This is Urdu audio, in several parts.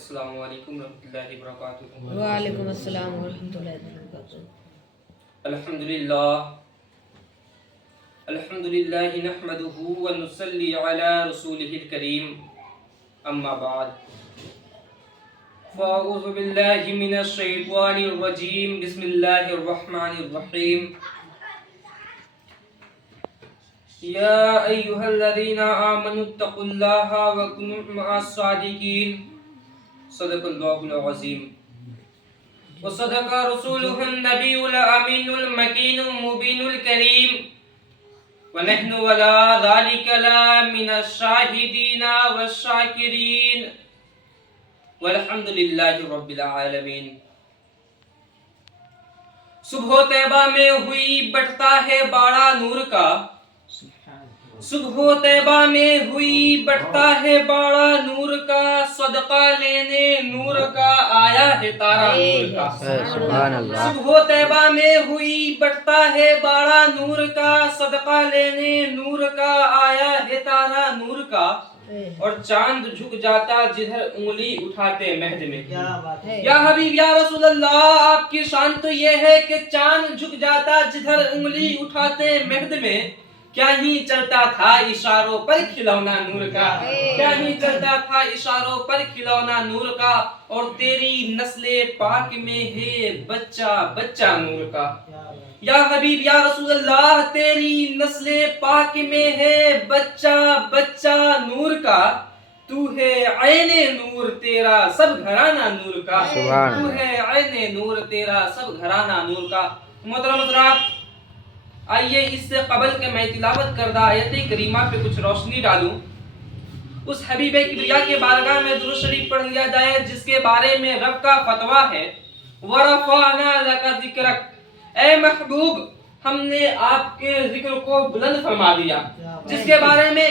السلام علیکم ورحمۃ اللہ وبرکاتہ۔ وعلیکم السلام ورحمۃ اللہ وبرکاتہ۔ الحمدللہ نحمدہ ونصلی علی رسولہ الکریم، اما بعد فاعوذ باللہ من الشیطان الرجیم، بسم اللہ الرحمن الرحیم۔ یا ایہا الذین آمنوا اتقوا اللہ وکونوا مع الصادقین، صدق اللہ العظیم وصدق رسولہ النبی الامین المکین المبین الکریم، ونحن ولا ذلك لا من الشاہدین والشاکرین، والحمد للہ رب العالمین۔ صبح طیبہ میں ہوئی بٹتا ہے باڑا نور کا، صبح طیبہ میں ہوئی بٹتا ہے باڑا نور کا، صدقہ لینے نور کا آیا ہے تارا نور کا۔ صبح طیبہ میں ہوئی بٹتا ہے باڑا نور کا، صدقہ لینے نور کا آیا ہے تارا نور کا، اور چاند جھک جاتا جدھر انگلی اٹھاتے مہد میں۔ یا حبیب یا رسول اللہ، آپ کی شان تو یہ ہے کہ چاند جھک جاتا جدھر انگلی اٹھاتے مہد میں، کیا ہی چلتا تھا اشاروں پر کھلونا نور کا، کیا ہی چلتا تھا اشاروں پر کھلونا نور کا، اور تیری نسل پاک میں ہے بچہ بچہ نور کا۔ یا حبیب یا رسول اللہ، تیری نسل پاک میں ہے بچہ بچہ نور کا، تو ہے عین نور تیرا سب گھرانہ نور کا، تو ہے عین نور تیرا سب گھرانہ نور کا۔ محترم حضرات، آئیے اس سے قبل کہ میں تلاوت کردہ آیت کریمہ پہ کچھ روشنی ڈالوں، اس حبیب کبریا کے بارگاہ میں درود شریف پڑھ لیا جائے جس کے بارے میں رب کا فتویٰ ہے، وَرَفَعْنَا لَكَ ذِكْرَكَ، اے محبوب ہم نے آپ کے ذکر کو بلند فرما دیا، جس کے بارے میں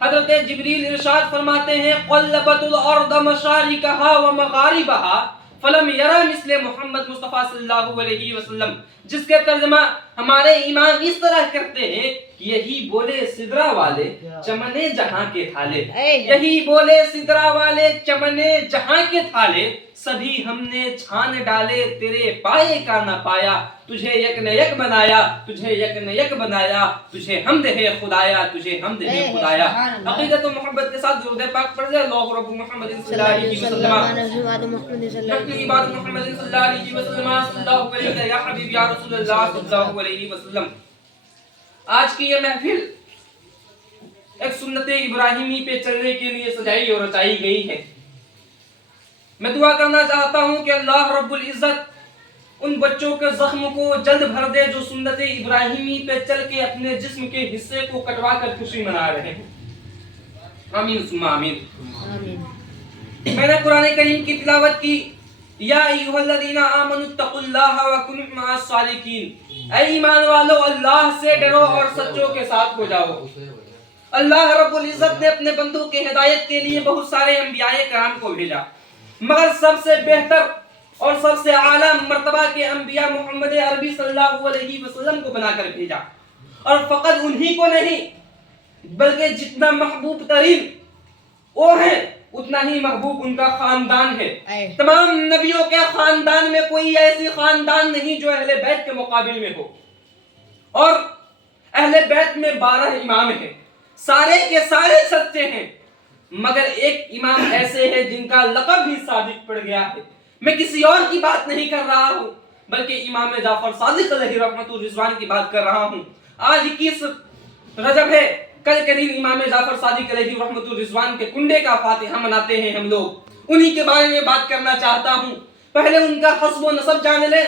حضرت جبریل ارشاد فرماتے ہیں قَلَّبَتُ الْأَرْضَ مَشَارِقَهَا وَمَغَارِبَهَا فَلَمْ يَرَ مِثْلَ محمد مصطفیٰ صلی اللہ علیہ وسلم، جس کے ترجمہ ہمارے امام اس طرح کرتے ہیں کہ یہی بولے سدرا والے چمنے جہاں کے تھالے، یہی بولے سدرا والے چمنے جہاں کے تھالے، سبھی ہم نے چھان ڈالے تیرے پائے کا نہ پایا، تجھے یک نے یک بنایا، تجھے یک نے یک بنایا، تجھے حمد ہے خدایا، تجھے حمد ہے خدایا۔ عقیدت و محبت کے ساتھ درود پاک پڑھ لیں، اللہ رب محمد صلی اللہ علیہ وسلم، نقل عباد محمد صلی اللہ علیہ وسلم، صلی اللہ علیہ یا حبیب یا رسول اللہ صلی اللہ علیہ وسلم۔ آج کی یہ محفل ایک سنت ابراہیمی پہ چلنے کے لیے سجائی اور رچائی گئی ہے۔ میں دعا کرنا چاہتا ہوں کہ اللہ رب العزت ان بچوں کے زخم کو جلد بھر دے جو سنت ابراہیمی پہ چل کے اپنے جسم کے حصے کو کٹوا کر خوشی منا رہے ہیں، آمین ثم آمین۔ میں نے قرآن کریم کی تلاوت کی، یا ایھا الذین آمنوا اتقوا اللہ وکونوا مع الصادقین، اے ایمان والو اللہ سے ڈرو اور سچوں کے ساتھ ہو جاؤ۔ اللہ رب العزت نے اپنے بندوں کے ہدایت کے لیے بہت سارے انبیاء کرام کو بھیجا، مگر سب سے بہتر اور سب سے اعلیٰ مرتبہ کے انبیاء محمد عربی صلی اللہ علیہ وسلم کو بنا کر بھیجا، اور فقط انہی کو نہیں بلکہ جتنا محبوب ترین وہ ہیں اتنا ہی محبوب ان کا خاندان ہے۔ تمام نبیوں کے خاندان میں کوئی ایسی خاندان نہیں جو اہل بیت کے مقابل میں ہو، اور اہل بیت میں 12 امام ہیں، سارے کے سارے سچے ہیں، مگر ایک امام ایسے ہیں جن کا لقب بھی صادق پڑ گیا ہے۔ میں کسی اور کی بات نہیں کر رہا ہوں بلکہ امام جعفر صادق علیہ رحمۃ الرضوان کی بات کر رہا ہوں۔ آج 21 رجب ہے، کل کے دن امام جعفر صادق علیہ رحمۃ الرضوان کے کنڈے کا فاتحہ مناتے ہیں ہم لوگ، انہی کے بارے میں بات کرنا چاہتا ہوں۔ پہلے ان کا حسب و نسب جان لیں۔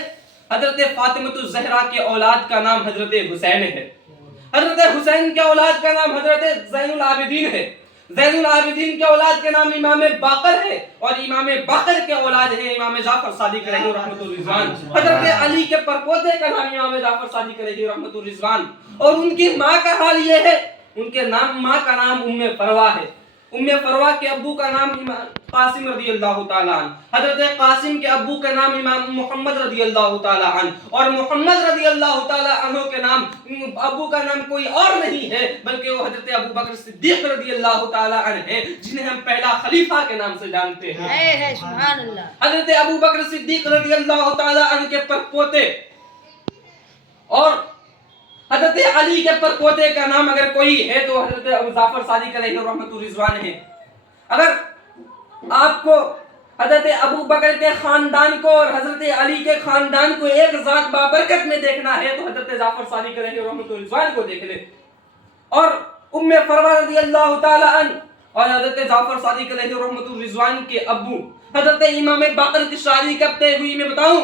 حضرت فاطمۃ الزہرا کے اولاد کا نام حضرت حسین ہے، حضرت حسین کے اولاد کا نام حضرت زین العابدین ہے، زین العابدین کے اولاد کے نام امام باقر ہے، اور امام باقر کے اولاد ہے امام جعفر صادق علیہ رحمۃ الرضوان۔ حضرت علی کے پرپوتے کا نام امام جعفر صادق علیہ رحمۃ الرضوان، اور ان کی ماں کا حال یہ ہے، ان کے نام ماں کا نام ام فروا ہے۔ ام فروا کے ابو کا نام قاسم رضی اللہ تعالیٰ عنہ، حضرت قاسم کے ابو کا نام امام محمد رضی اللہ تعالیٰ عنہ، اور محمد رضی اللہ تعالیٰ عنہ کے نام ابو کا نام کوئی اور نہیں ہے بلکہ وہ حضرت ابو بکر صدیق رضی اللہ تعالیٰ عنہ ہے، جنہیں ہم پہلا خلیفہ کے نام سے جانتے ہیں۔ سبحان اللہ۔ حضرت ابو بکر صدیق رضی اللہ تعالیٰ عنہ کے پرپوتے اور حضرت علی کے پرپوتے کا نام اگر کوئی ہے تو حضرت ابو جعفر صادق علیہ رحمۃ الرضوان ہے۔ اگر آپ کو حضرت ابو بکر کے خاندان کو اور حضرت علی کے خاندان کو ایک ذات بابرکت میں دیکھنا ہے تو حضرت جعفر صادق علیہ رحمۃ الرضوان کو دیکھ لیں، اور ام فروا رضی اللہ تعالی عنہ اور حضرت جعفر صادق علیہ رحمۃ الرضوان کے ابو حضرت امام باقر کی شادی کب طے ہوئی میں بتاؤں؟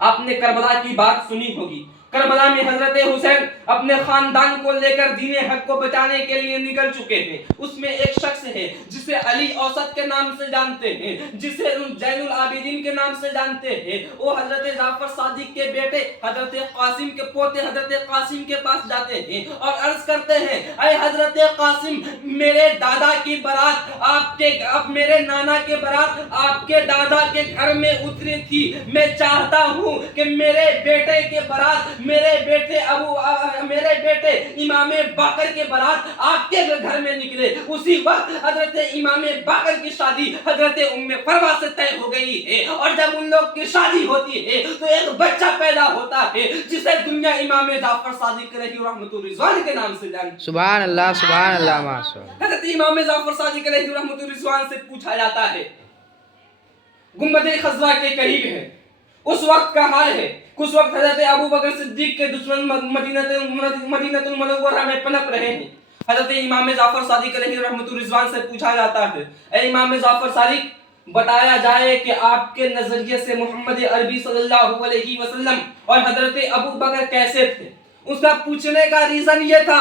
آپ نے کربلا کی بات سنی ہوگی۔ کربلا میں حضرت حسین اپنے خاندان کو لے کر دین حق کو بچانے کے لیے نکل چکے ہیں۔ اس میں ایک شخص ہے جسے علی اوسط کے نام سے جانتے ہیں، جسے زین العابدین کے نام سے جانتے ہیں۔ وہ حضرت جعفر صادق کے بیٹے حضرت قاسم کے پوتے حضرت قاسم کے پاس جاتے ہیں اور عرض کرتے ہیں، اے حضرت قاسم، میرے دادا کی بارات میرے نانا کے بارات آپ کے دادا کے گھر میں اتری تھی۔ میں چاہتا ہوں کہ میرے بیٹے کے بارات میرے بیٹے امام باقر کے بارات آپ کے گھر میں نکلے۔ اسی وقت حضرت امام باقر کی شادی حضرت ام فروا سے طے ہو گئی ہے، اور جب ان لوگ کی شادی ہوتی ہے تو ایک بچہ پیدا ہوتا ہے جسے دنیا امام جعفر صادق علیہ رحمۃ الرضوان کے نام سے جانتی۔ سبحان اللہ، سبحان اللہ، ماشاء اللہ۔ حضرت امام جعفر صادق علیہ رحمۃ الرضوان سے پوچھا جاتا ہے، گنبد خضرا کے قریب ہے، اس وقت کا حال ہے، اس وقت حضرت ابو بکر صدیق کے دشمن مدینہ المنورہ میں پنپ رہے ہیں۔ حضرت امام جعفر صادق علیہ رحمۃ الرضوان سے پوچھا جاتا ہے، اے امام جعفر صادق، بتایا جائے کہ آپ کے نظریے سے محمد عربی صلی اللہ علیہ وسلم اور حضرت ابو بکر کیسے تھے؟ اس کا پوچھنے کا ریزن یہ تھا،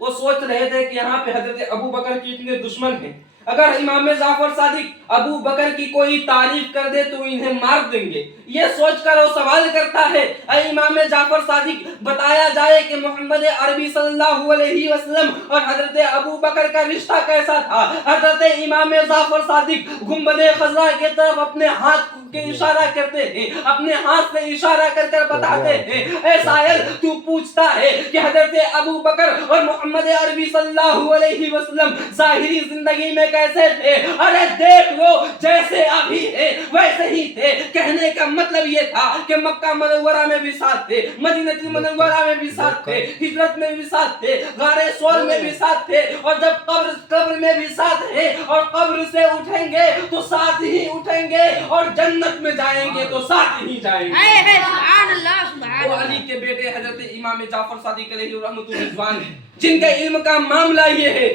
وہ سوچ رہے تھے کہ یہاں پہ حضرت ابو بکر کے اتنے دشمن ہیں، اگر امام جعفر صادق ابو بکر کی کوئی تعریف کر دے تو انہیں مار دیں گے۔ یہ سوچ کر وہ سوال کرتا ہے، اے امام جعفر صادق، بتایا جائے کہ محمد عربی صلی اللہ علیہ وسلم اور حضرت ابو بکر کا رشتہ کیسا تھا؟ حضرت امام جعفر صادق گنبد خضرا کی طرف اپنے ہاتھ کے اشارہ کرتے ہیں، اپنے ہاتھ سے اشارہ کر کر بتاتے ہیں، اے سائل، تو پوچھتا ہے کہ حضرت ابو بکر اور محمد عربی صلی اللہ علیہ وسلم ظاہری زندگی میں کیسے تھے؟ ارے دیکھ لو، جیسے ابھی ہے ویسے ہی تھے۔ کہنے کا مطلب یہ تھا کہ مکہ منورہ میں بھی ساتھ تھے، مدینہ منورہ میں بھی ساتھ تھے، ہجرت میں بھی ساتھ تھے، غار سور میں بھی ساتھ تھے، اور جب قبر میں بھی ساتھ ہیں، اور قبر سے اٹھیں گے تو ساتھ ہی اٹھیں گے، اور جنت میں جائیں گے تو ساتھ ہی جائیں گے۔ سبحان اللہ، سبحان وہ اللہ۔ علی کے بیٹے حضرت امام جعفر صادق علیہ رحمۃ الرضوان ہیں، جن کے علم کا معاملہ یہ ہے۔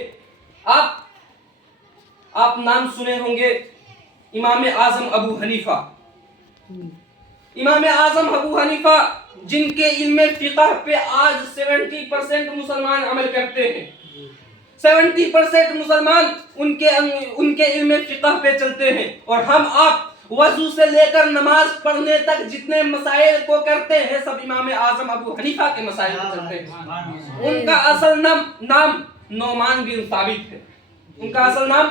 آپ نام سنے ہوں گے امام اعظم ابو حنیفہ۔ امام اعظم ابو حنیفہ جن کے علم فقہ پہ آج 70% مسلمان عمل کرتے ہیں، 70% مسلمان ان کے علم فقہ پہ چلتے ہیں، اور ہم آپ وضو سے لے کر نماز پڑھنے تک جتنے مسائل کو کرتے ہیں سب امام اعظم ابو حنیفہ کے مسائل کو چلتے ہیں۔ ان کا اصل نام نعمان بن ثابت ہے، ان کا اصل نام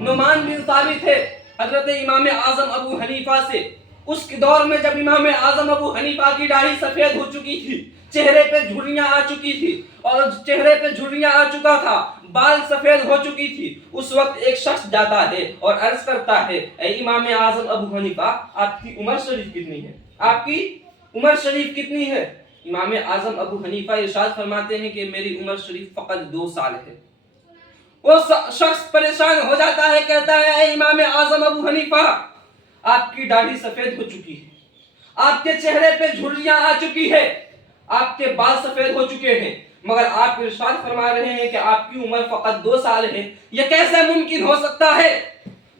نعمان بن ثابت ہے۔ حضرت امام اعظم ابو حنیفہ سے اس کے دور میں جب امام اعظم ابو حنیفہ کی داڑھی سفید ہو چکی تھی، چہرے پہ جھریاں آ چکی تھی، اور چہرے پہ جھریاں آ چکا تھا، بال سفید ہو چکی تھی، اس وقت ایک شخص جاتا ہے اور عرض کرتا ہے، اے امام اعظم ابو حنیفہ، آپ کی عمر شریف کتنی ہے؟ آپ کی عمر شریف کتنی ہے؟ امام اعظم ابو حنیفہ ارشاد فرماتے ہیں کہ میری عمر شریف فقط 2 سال ہے۔ وہ شخص پریشان ہو جاتا ہے، کہتا ہے، اے امام اعظم ابو حنیفہ، آپ کی داڑھی سفید ہو چکی ہے، آپ کے چہرے پہ جھریاں آ چکی ہے، آپ کے بال سفید ہو چکے ہیں، مگر آپ ارشاد فرما رہے ہیں کہ آپ کی عمر فقط 2 سال ہے، یہ کیسے ممکن ہو سکتا ہے؟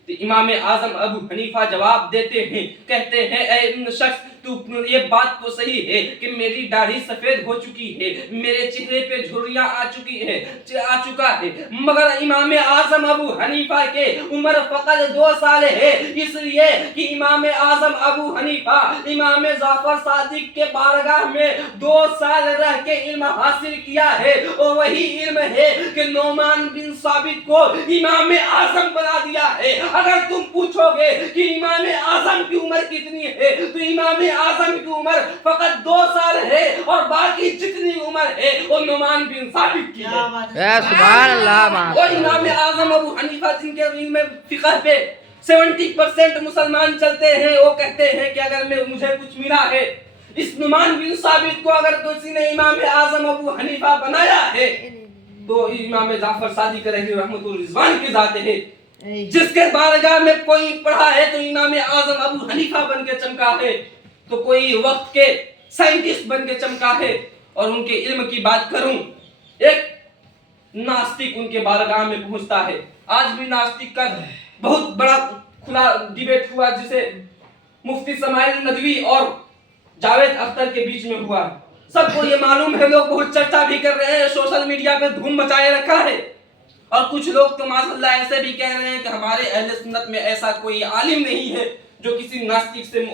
تو امام اعظم ابو حنیفہ جواب دیتے ہیں، کہتے ہیں، اے شخص، تو یہ بات تو صحیح ہے کہ میری داڑھی سفید ہو چکی ہے, میرے چہرے پہ جھریاں آ چکا ہے, مگر امام اعظم ابو حنیفہ کے عمر فقط 2 سال ہے, اس لیے کہ امام اعظم ابو حنیفہ امام جعفر صادق کے بارگاہ میں 2 سال رہ کے علم حاصل کیا ہے, اور وہی علم ہے کہ نعمان بن ثابت کو امام اعظم بنا دیا ہے. اگر تم پوچھو گے کہ امام اعظم کی عمر کتنی ہے تو امام اعظم کی عمر فقط 2 سال ہے, اور باقی جتنی عمر ہے وہ نعمان بن ثابت کی ہے. سبحان اللہ. اور امام اعظم ابو حنیفہ جن کے علم فقہ پہ 70% مسلمان چلتے ہیں, وہ کہتے ہیں کہ اگر مجھے کچھ ملا ہے اس نعمان بن ثابت کو اگر کسی نے امام اعظم ابو حنیفہ بنایا ہے تو امام جعفر صادق علیہ رحمت الرضوان کی ذات ہے. جس کے بارگاہ میں کوئی پڑھا ہے تو امام اعظم ابو حنیفہ بن کے چمکا ہے, تو کوئی وقت کے سائنٹسٹ بن کے چمکا ہے. اور ان کے علم کی بات کروں, ایک ناستک ان کے بارگاہ میں پہنچتا ہے. آج بھی ناستک کا بہت بڑا کھلا ڈیبیٹ ہوا جسے مفتی اسماعیل ندوی اور جاوید اختر کے بیچ میں ہوا. سب کو یہ معلوم ہے, لوگ بہت چرچا بھی کر رہے ہیں, سوشل میڈیا پہ دھوم مچائے رکھا ہے. اور کچھ لوگ تو ماشاء اللہ ایسے بھی کہہ رہے ہیں کہ ہمارے اہل سنت میں ایسا کوئی عالم نہیں ہے جو کسی ناستک سے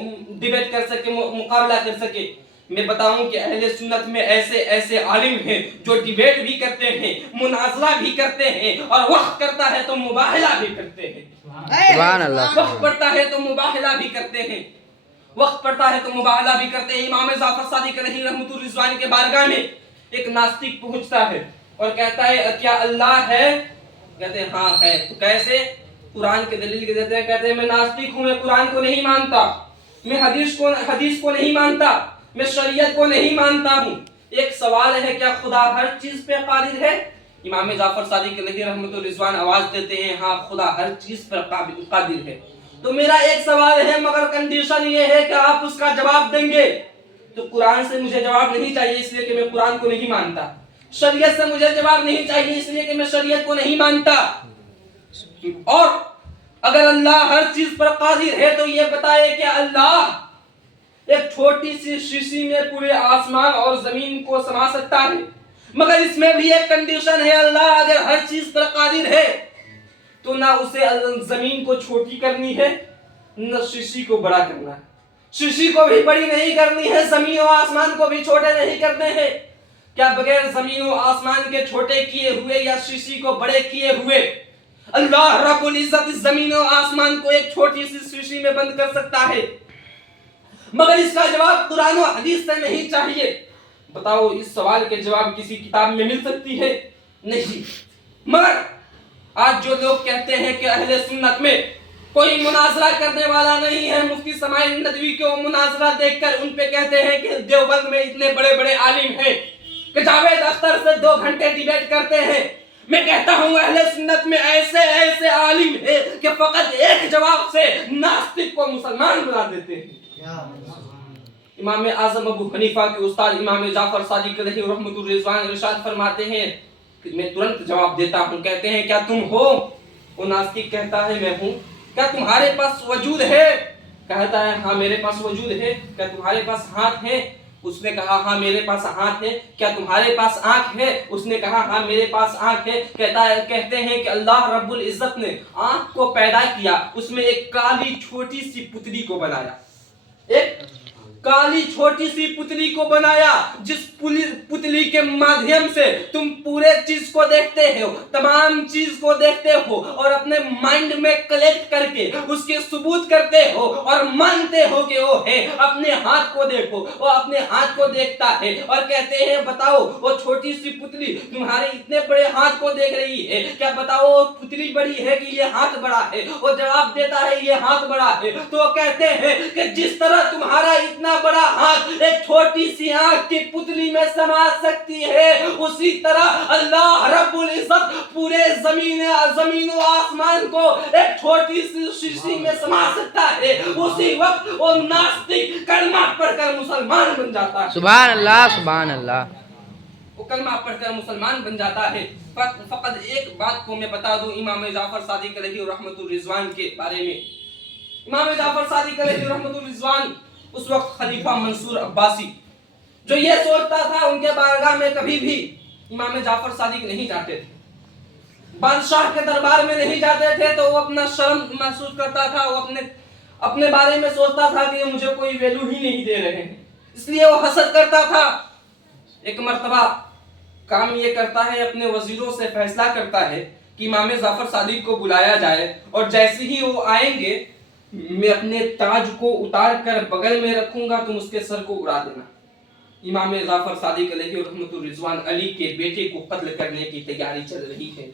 ڈیبیٹ کر سکے, مقابلہ کر سکے. میں بتاؤں کہ اہل سنت میں ایسے عالم ہیں جو ڈیبیٹ بھی کرتے ہیں, مناظرہ بھی کرتے ہیں, اور وقت کرتا ہے تو مباہلہ بھی کرتے ہیں. سبحان اللہ. وقت پڑتا ہے تو مباہلہ بھی کرتے ہیں, وقت پڑتا ہے تو مباہلہ بھی کرتے ہیں. امام جعفر صادق علیہ رحمت الرضوان کے بارگاہ میں ایک ناستک پہنچتا ہے اور کہتا ہے کیا اللہ ہے؟ کہتے ہیں ہاں ہے. تو کیسے؟ قرآن کے دلیل کے دیتے ہیں. کہتے ہیں میں ناستک ہوں, میں قرآن کو نہیں مانتا, میں حدیث کو نہیں مانتا, میں شریعت کو نہیں مانتا ہوں. ایک سوال ہے, کیا خدا ہر چیز پہ قادر ہے؟ امام جعفر صادق علیہ رحمت الرضوان آواز دیتے ہیں ہاں خدا ہر چیز پر قادر ہے. تو میرا ایک سوال ہے, مگر کنڈیشن یہ ہے کہ آپ اس کا جواب دیں گے. تو قرآن سے مجھے جواب نہیں چاہیے اس لیے کہ میں قرآن کو نہیں مانتا, شریعت سے مجھے جواب نہیں چاہیے اس لیے کہ میں شریعت کو نہیں مانتا. اور اگر اللہ ہر چیز پر قادر ہے تو یہ بتائے کہ اللہ ایک چھوٹی سی شیشی میں پورے آسمان اور زمین کو سما سکتا ہے, مگر اس میں بھی ایک کنڈیشن ہے, اللہ اگر ہر چیز پر قادر ہے تو نہ اسے زمین کو چھوٹی کرنی ہے نہ شیشی کو بڑا کرنا ہے. شیشی کو بھی بڑی نہیں کرنی ہے, زمین و آسمان کو بھی چھوٹے نہیں کرنے ہیں. کیا بغیر زمین و آسمان کے چھوٹے کیے ہوئے یا شیشی کو بڑے کیے ہوئے اللہ رب العزت اس زمین و آسمان کو ایک چھوٹی سی شیشی میں بند کر سکتا ہے؟ مگر اس کا جواب قرآن و حدیث سے نہیں چاہیے. بتاؤ اس سوال کے جواب کسی کتاب میں مل سکتی ہے؟ نہیں. مگر آج جو لوگ کہتے ہیں کہ اہل سنت میں کوئی مناظرہ کرنے والا نہیں ہے, مفتی اسماعیل ندوی کو مناظرہ دیکھ کر ان پہ کہتے ہیں کہ دیوبند میں اتنے بڑے بڑے عالم ہیں کہ جاوید اختر سے 2 گھنٹے ڈیبیٹ کرتے ہیں. میں کہتا ہوں اہل سنت میں ایسے عالم ہیں کہ فقط ایک جواب سے ناستک کو مسلمان بنا دیتے ہیں. امام اعظم ابو حنیفہ کے استاد امام جعفر صادق علیہ رحمت الرضوان ارشاد فرماتے ہیں کہ میں ترنت جواب دیتا ہوں. کہتے ہیں کیا تم ہو؟ وہ ناستک کہتا ہے میں ہوں. کیا تمہارے پاس وجود ہے؟ کہتا ہے ہاں میرے پاس وجود ہے. کیا تمہارے پاس ہاتھ ہے؟ اس نے کہا ہاں میرے پاس ہاتھ ہے. کیا تمہارے پاس آنکھ ہے؟ اس نے کہا ہاں میرے پاس آنکھ ہے. کہتے ہیں کہ اللہ رب العزت نے آنکھ کو پیدا کیا, اس میں ایک کالی چھوٹی سی پتلی کو بنایا, ایک کالی چھوٹی سی پتلی کو بنایا جس پتلی کے مادھیم سے تم پورے چیز کو دیکھتے ہو, تمام چیز کو دیکھتے ہو اور اپنے مائنڈ میں کلیکٹ کر کے اس کے ثبوت کرتے ہو اور مانتے ہو کہ وہ ہے. اپنے ہاتھ کو دیکھو, وہ اپنے ہاتھ کو دیکھتا ہے اور کہتے ہیں بتاؤ وہ چھوٹی سی پتلی تمہارے اتنے بڑے ہاتھ کو دیکھ رہی ہے, کیا بتاؤ وہ پتلی بڑی ہے کہ یہ ہاتھ بڑا ہے؟ وہ جواب دیتا ہے یہ ہاتھ بڑا ہے. تو وہ کہتے ہیں کہ جس طرح تمہارا اتنا بڑا ہاتھ ایک چھوٹی سی آنکھ کی پتلی میں سما سکتی ہے, اسی طرح اللہ رب العزت پورے زمین و آسمان کو ایک چھوٹی سی شیشی میں سما سکتا ہے. اسی وقت وہ ناستک کلمہ پڑھ کر مسلمان بن جاتا ہے. سبحان اللہ. سبحان اللہ. وہ کلمہ پڑھ کر مسلمان بن جاتا ہے. فقط ایک بات کو میں بتا دوں امام جعفر صادق علیہ رحمت الرضوان کے بارے میں. امام جعفر صادق علیہ رحمت الرضوان اس وقت خلیفہ منصور عباسی، جو یہ سوچتا تھا ان کے بارگاہ میں کبھی بھی امام جعفر صادق نہیں جاتے تھے، بادشاہ کے دربار میں نہیں جاتے تھے، تو وہ اپنا شرم محسوس کرتا تھا، وہ اپنے بارے میں سوچتا تھا کہ مجھے کوئی ویلو ہی نہیں دے رہے ہیں، اس لیے وہ حسد کرتا تھا۔ ایک مرتبہ کام یہ کرتا ہے، اپنے وزیروں سے فیصلہ کرتا ہے کہ امام جعفر صادق کو بلایا جائے، اور جیسے ہی وہ آئیں گے میں اپنے تاج کو اتار کر بغل میں رکھوں گا، تم اس کے سر کو اڑا دینا۔ امام جعفر صادق علیہ رحمت الرضوان علی کے بیٹے کو قتل کرنے کی تیاری چل رہی ہے۔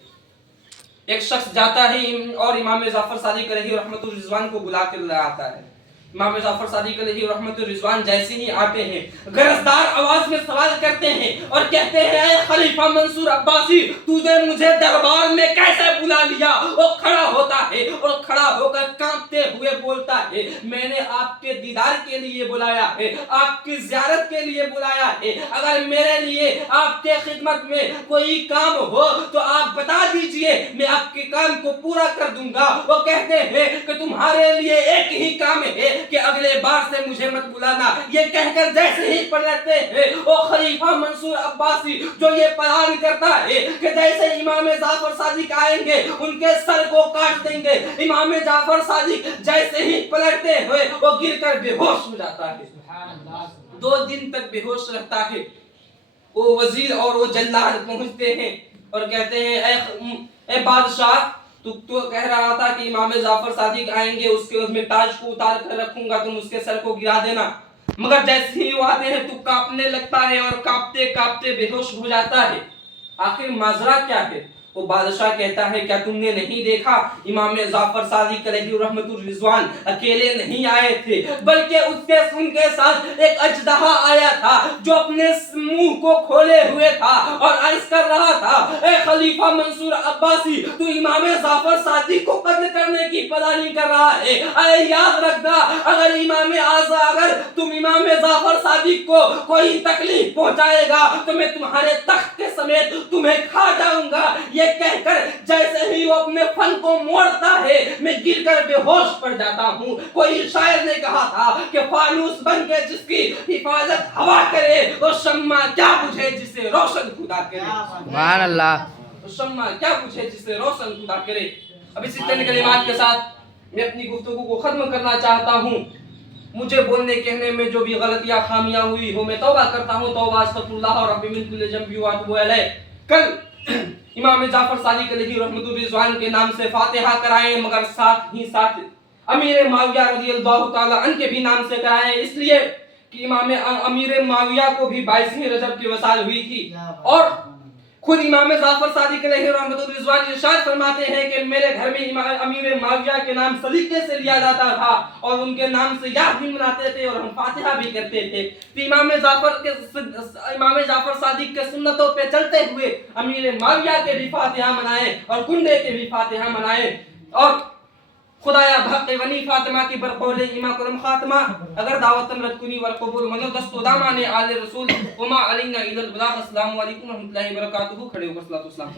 ایک شخص جاتا ہے اور امام جعفر صادق علیہ رحمت الرضوان کو بلا کر لے آتا ہے۔ امام جعفر صادق علیہ رحمت الرضوان جیسے ہی آتے ہیں گرجدار آواز میں سوال کرتے ہیں اور کہتے ہیں اے خلیفہ منصور عباسی، تو نے مجھے دربار میں کیسے بلا لیا؟ وہ کھڑا ہوتا ہے اور کھڑا ہو کر کانپتے ہوئے بولتا ہے میں نے آپ کے دیدار کے لیے بلایا ہے، آپ کی زیارت کے لیے بلایا ہے، اگر میرے لیے آپ کے خدمت میں کوئی کام ہو تو آپ بتا دیجئے، میں آپ کے کام کو پورا کر دوں گا۔ وہ کہتے ہیں کہ تمہارے لیے ایک ہی کام ہے کہ اگلے بار سے مجھے مت بلانا۔ یہ کہہ کر جیسے ہی پلٹتے ہیں وہ خلیفہ منصور عباسی جو یہ پلان کرتا ہے کہ جیسے امام جعفر صادق آئیں گے ان کے سر کو کاٹ دیں گے، امام جعفر صادق جیسے ہی پلٹتے ہوئے وہ گر کر بے ہوش ہو جاتا ہے، 2 دن تک بے ہوش رہتا ہے۔ وہ وزیر اور وہ جلاد پہنچتے ہیں اور کہتے ہیں اے بادشاہ، تو کہہ رہا تھا کہ امام جعفر صادق آئیں گے، اس میں تاج کو اتار کر رکھوں گا، تم اس کے سر کو گرا دینا، مگر جیسے ہی وہ آتے ہیں تو کانپنے لگتا ہے اور کانپتے کانپتے بے ہوش ہو جاتا ہے۔ آخر ماجرا کیا ہے؟ وہ بادشاہ کہتا ہے کیا تم نے نہیں دیکھا امام جعفر صادق علیہ رحمت الرضوان اکیلے نہیں آئے تھے، بلکہ اس کے ان کے ساتھ ایک اژدہا آیا تھا جو اپنے منہ کو کھولے ہوئے تھا اور عرض کر رہا تھا اے خلیفہ منصور عباسی، تو امام جعفر صادق کو قتل کرنے کی پلاننگ کر رہا ہے، اے یاد رکھنا اگر تم امام جعفر صادق کو کوئی تکلیف پہنچائے گا تو میں تمہارے تخت کے سمیت تمہیں کھا جاؤں گا۔ یہ کہہ کر جیسے ہی وہ اپنے فن کو موڑتا ہے میں گر کر بے ہوش پڑ جاتا ہوں۔ کوئی شاعر نے کہا تھا کہ فانوس بن کے جس کی حفاظت ہوا کرے وہ شمع کیا بجھے جسے روشن خدا کرے۔ سبحان اللہ۔ شمع کیا بجھے جسے روشن خدا کرے۔ اب اسی چند کلمات کے ساتھ میں اپنی گفتگو کو ختم کرنا چاہتا ہوں۔ مجھے بولنے کہنے میں جو بھی غلطیاں خامیاں ہوئی ہو میں توبہ کرتا ہوں، توبہ استغفر اللہ ربی من کل ذنب واتوب الیہ۔ کل امام جعفر صادق علیہ رحمت الرضوان کے نام سے فاتحہ کرائیں، مگر ساتھ ہی ساتھ امیر معاویہ رضی اللہ تعالی عنہ کے بھی نام سے کرائیں، اس لیے کہ امیر معاویہ کو بھی 22ویں رجب کی وصال ہوئی تھی، اور خود امام جعفر صادق علیہ رحمت الرضوان ارشاد فرماتے ہیں کہ میرے گھر میں امیر معاویہ کے نام سلیقے سے لیا جاتا تھا اور ان کے نام سے یاد بھی مناتے تھے اور ہم فاتحہ بھی کرتے تھے۔ تو امام جعفر صادق کے سنتوں پہ چلتے ہوئے امیر معاویہ کے بھی فاتحہ منائیں اور کنڈے کے بھی فاتحہ منائیں، اور خدایا بحق ونی فاطمہ کی برقول ایمہ کرم خاتمہ، اگر دعوتن رد کنی ورقبول منو دست و دامان آل رسول وما علینا الا البلاغ۔ السلام علیکم ورحمۃ اللہ وبرکاتہ۔ کھڑے ہو کر صلاۃ والسلام۔